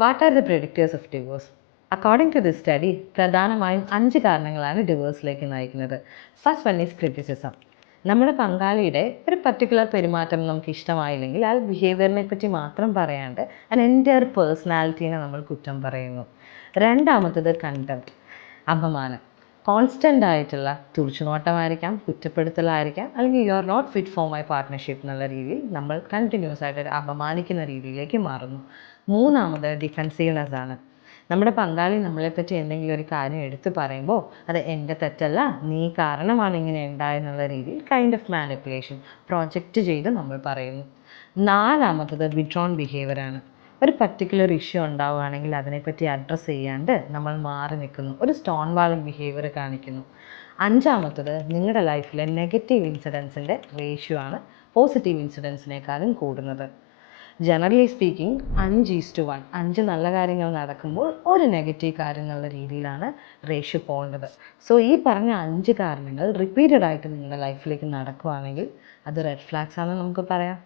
What are the predictors of divorce? According to this study പ്രധാനമായും 5 കാരണങ്ങളാണ് ഡിവോഴ്സിലേക്ക് നയിക്കുന്നത്. First one is criticism. നമ്മുടെ പങ്കാളിയുടെ ഒരു പർട്ടിക്കുലർ പെരുമാറ്റം നമുക്ക് ഇഷ്ടമായില്ലെങ്കിൽ ആ ബിഹേവിയറിനെ പറ്റി മാത്രം പറയാണ്ട് an entire പേഴ്സണാലിറ്റീനെ നമ്മൾ കുറ്റം പറയുന്നു. രണ്ടാമത്തത് കണ്ടംപ്റ്റ്, അപമാനം. കോൺസ്റ്റൻ്റ് ആയിട്ടുള്ള തുറിച്ചുനോട്ടമായിരിക്കാം, കുറ്റപ്പെടുത്തലായിരിക്കാം, അല്ലെങ്കിൽ you are not fit for my partnership എന്നുള്ള രീതിയിൽ നമ്മൾ കണ്ടിന്യൂസ് ആയിട്ട് അപമാനിക്കുന്ന രീതിയിലേക്ക് മാറുന്നു. മൂന്നാമത് ഡിഫെൻസീവ്നെസ് ആണ്. നമ്മുടെ പങ്കാളി നമ്മളെപ്പറ്റി എന്തെങ്കിലും ഒരു കാര്യം എടുത്തു പറയുമ്പോൾ അത് എൻ്റെ തെറ്റല്ല, നീ കാരണമാണ് ഇങ്ങനെ ഉണ്ടായെന്നുള്ള രീതിയിൽ കൈൻഡ് ഓഫ് മാനിപ്പുലേഷൻ പ്രൊജക്റ്റ് ചെയ്ത് നമ്മൾ പറയുന്നു. നാലാമത്തത് വിഡ്രോൺ ബിഹേവിയറാണ്. ഒരു പർട്ടിക്കുലർ ഇഷ്യൂ ഉണ്ടാവുകയാണെങ്കിൽ അതിനെപ്പറ്റി അഡ്രസ്സ് ചെയ്യാണ്ട് നമ്മൾ മാറി നിൽക്കുന്നു, ഒരു സ്റ്റോൺ വാളിംഗ് ബിഹേവിയർ കാണിക്കുന്നു. അഞ്ചാമത്തത് നിങ്ങളുടെ ലൈഫിലെ നെഗറ്റീവ് ഇൻസിഡൻസിൻ്റെ റേഷ്യോ ആണ് പോസിറ്റീവ് ഇൻസിഡൻസിനേക്കാളും കൂടുന്നത്. ജനറലി സ്പീക്കിംഗ് 5:1, 5 നല്ല കാര്യങ്ങൾ നടക്കുമ്പോൾ ഒരു നെഗറ്റീവ് കാര്യം എന്നുള്ള രീതിയിലാണ് റേഷ്യോ പോകേണ്ടത്. സോ ഈ പറഞ്ഞ 5 കാരണങ്ങൾ റിപ്പീറ്റഡ് ആയിട്ട് നിങ്ങളുടെ ലൈഫിലേക്ക് നടക്കുകയാണെങ്കിൽ അത് റെഡ് ഫ്ലാഗ്സ് ആണെന്ന് നമുക്ക് പറയാം.